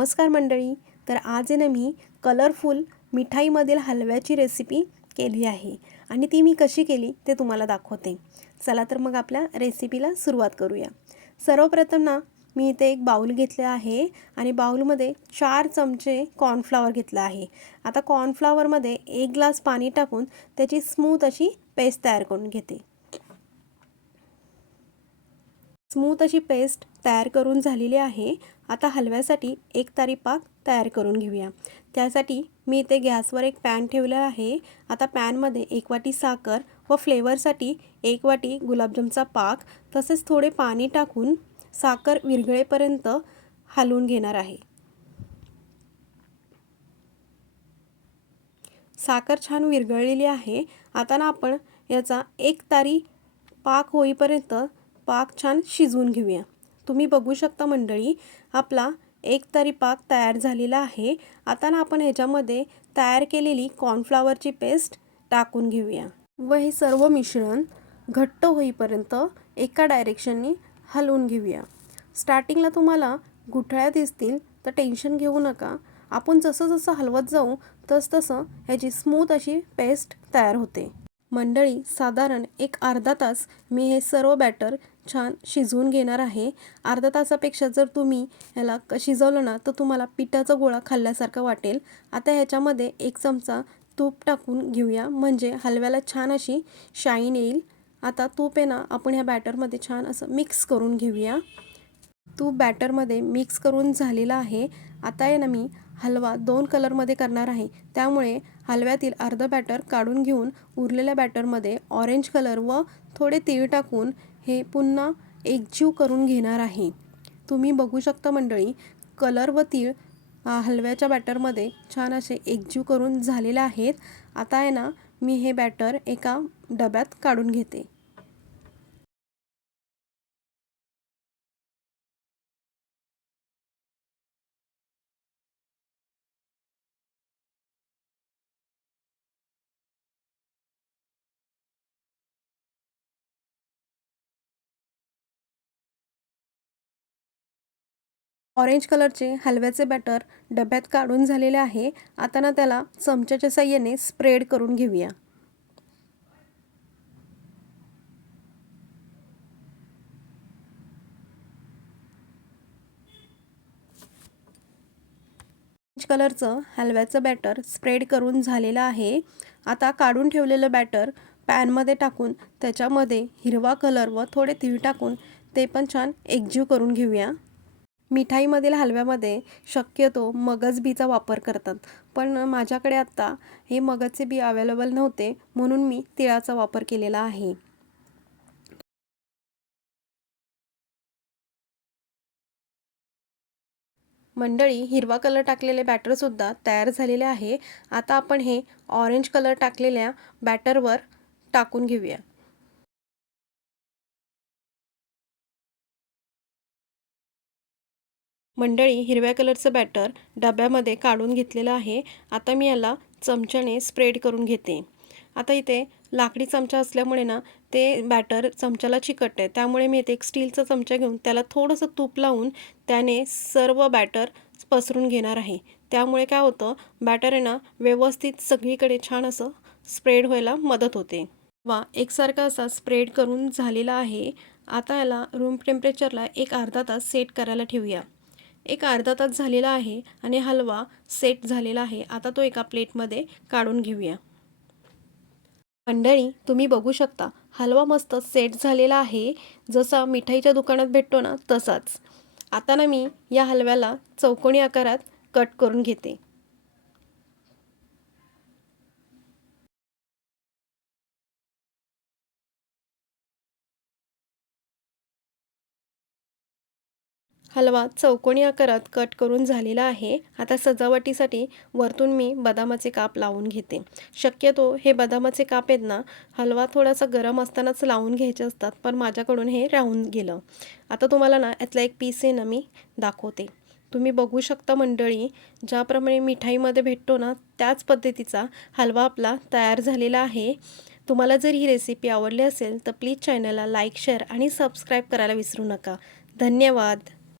नमस्कार मंडळी. तर आज आहे ना मी कलरफुल मिठाईमधील हलव्याची रेसिपी केली आहे आणि ती मी कशी केली ते तुम्हाला दाखवते. चला तर मग आपल्या रेसिपीला सुरुवात करूया. सर्वप्रथम ना मी इथे एक बाउल घेतले आहे आणि बाउलमध्ये 4 चमचे कॉर्नफ्लॉवर घेतला आहे. आता कॉर्नफ्लॉवरमध्ये 1 ग्लास पाणी टाकून त्याची स्मूथ अशी पेस्ट तयार करून घेते. स्मूथ अशी पेस्ट तयार करून झालेली आहे. आता हलव्यासाठी एक तारी पाक तयार करून घेऊया. त्यासाठी मी इथे गॅसवर एक पॅन ठेवला आहे. आता पॅनमध्ये 1 वाटी साखर व फ्लेवरसाठी 1 वाटी गुलाबजामचा पाक तसेच थोडे पाणी टाकून साखर विरघळेपर्यंत हलवून घेणार आहे. साखर छान विरघळलेली आहे. आता ना आपण याचा एक तारी पाक होईपर्यंत पाक छान शिजवून घेऊया. तुम्ही बघू शकता मंडळी, आपला एक तारी पाक तयार झालेला आहे. आता ना आपण ह्याच्यामध्ये तयार केलेली कॉर्नफ्लॉवरची पेस्ट टाकून घेऊया व हे सर्व मिश्रण घट्ट होईपर्यंत एका डायरेक्शननी हलवून घेऊया. स्टार्टिंगला तुम्हाला गुठळ्या दिसतील तर टेन्शन घेऊ नका. आपण जसं जसं हलवत जाऊ तसं ह्याची स्मूथ अशी पेस्ट तयार होते. मंडळी, साधारण एक अर्धा तास मी हे सर्व बॅटर छान शिजवून घेणार आहे. अर्धा तासापेक्षा जर तुम्ही ह्याला शिजवलं ना तर तुम्हाला पिठाचा गोळा खाल्ल्यासारखं वाटेल. आता ह्याच्यामध्ये 1 चमचा तूप टाकून घेऊया म्हणजे हलव्याला छान अशी शाईन येईल. आता तूप आहे ना आपण ह्या बॅटरमध्ये छान असं मिक्स करून घेऊया. तूप बॅटरमध्ये मिक्स करून झालेला आहे. आता आहे ना मी हलवा 2 कलरमध्ये करणार आहे. त्यामुळे हलव्यातील अर्ध बॅटर काढून घेऊन उरलेल्या बॅटरमध्ये ऑरेंज कलर व थोडे तीळ टाकून हे पुन्हा एकजीव करून घेणार आहे. तुम्ही बघू शकता मंडळी, कलर व तीळ हलव्याच्या बॅटरमध्ये छान असे एकजीव करून झालेले आहेत. आता आहे ना मी हे बॅटर एका डब्यात काढून घेते. ऑरेंज कलरचे हलव्याचे बॅटर डब्यात काढून झालेले आहे. आता ना त्याला चमच्याच्या साहाय्याने स्प्रेड करून घेऊया. ऑरेंज कलरचं हलव्याचं बॅटर स्प्रेड करून झालेलं आहे. आता काढून ठेवलेलं बॅटर पॅनमध्ये टाकून त्याच्यामध्ये हिरवा कलर व थोडे तीळ टाकून ते पण छान एकजीव करून घेऊया. मिठाईमधील हलव्यामध्ये शक्यतो मगज बीचा वापर करतात, पण माझ्याकडे आत्ता हे मगजचे बी अवेलेबल नव्हते म्हणून मी तिळाचा वापर केलेला आहे. मंडळी, हिरवा कलर टाकलेले बॅटरसुद्धा तयार झालेले आहे. आता आपण हे ऑरेंज कलर टाकलेल्या बॅटरवर टाकून घेऊया. मंडळी, हिरव्या कलरचं बॅटर डब्यामध्ये काढून घेतलेलं आहे. आता मी याला चमच्याने स्प्रेड करून घेते. आता इथे लाकडी चमचा असल्यामुळे ना ते बॅटर चमच्याला चिकटते, त्यामुळे मी इथे एक स्टीलचा चमचा घेऊन त्याला थोडंसं तूप लावून त्याने सर्व बॅटर पसरून घेणार आहे. त्यामुळे काय होतं, बॅटर आहे ना व्यवस्थित सगळीकडे छान असं स्प्रेड व्हायला मदत होते. एकसारखा असा स्प्रेड करून झालेला आहे. आता याला रूम टेम्परेचरला एक अर्धा तास सेट करायला ठेवूया. एक अर्धा तास झालेला आहे आणि हलवा सेट झालेला आहे. आता तो एका प्लेटमध्ये काढून घेऊया. मंडळी, तुम्ही बघू शकता हलवा मस्त सेट झालेला आहे, जसा मिठाईच्या दुकानात भेटतो ना तसाच. आता ना मी या हलव्याला चौकोनी आकारात कट करून घेते. हलवा चौकोनी आकारात कट करून झालेला आहे. आता सजावटीसाठी वरतून मी बदामाचे काप लावून घेते. शक्यतो हे बदामाचे काप आहेत ना हलवा थोडासा गरम असतानाच लावून घ्यायचे असतात, पण माझ्याकडून हे राहून गेलं. आता तुम्हाला ना यातला एक पीस आहे ना मी दाखवते. तुम्ही बघू शकता मंडळी, ज्याप्रमाणे मिठाईमध्ये भेटतो ना त्याच पद्धतीचा हलवा आपला तयार झालेला आहे. तुम्हाला जर ही रेसिपी आवडली असेल तर प्लीज चॅनलला लाईक, शेअर आणि सबस्क्राईब करायला विसरू नका. धन्यवाद.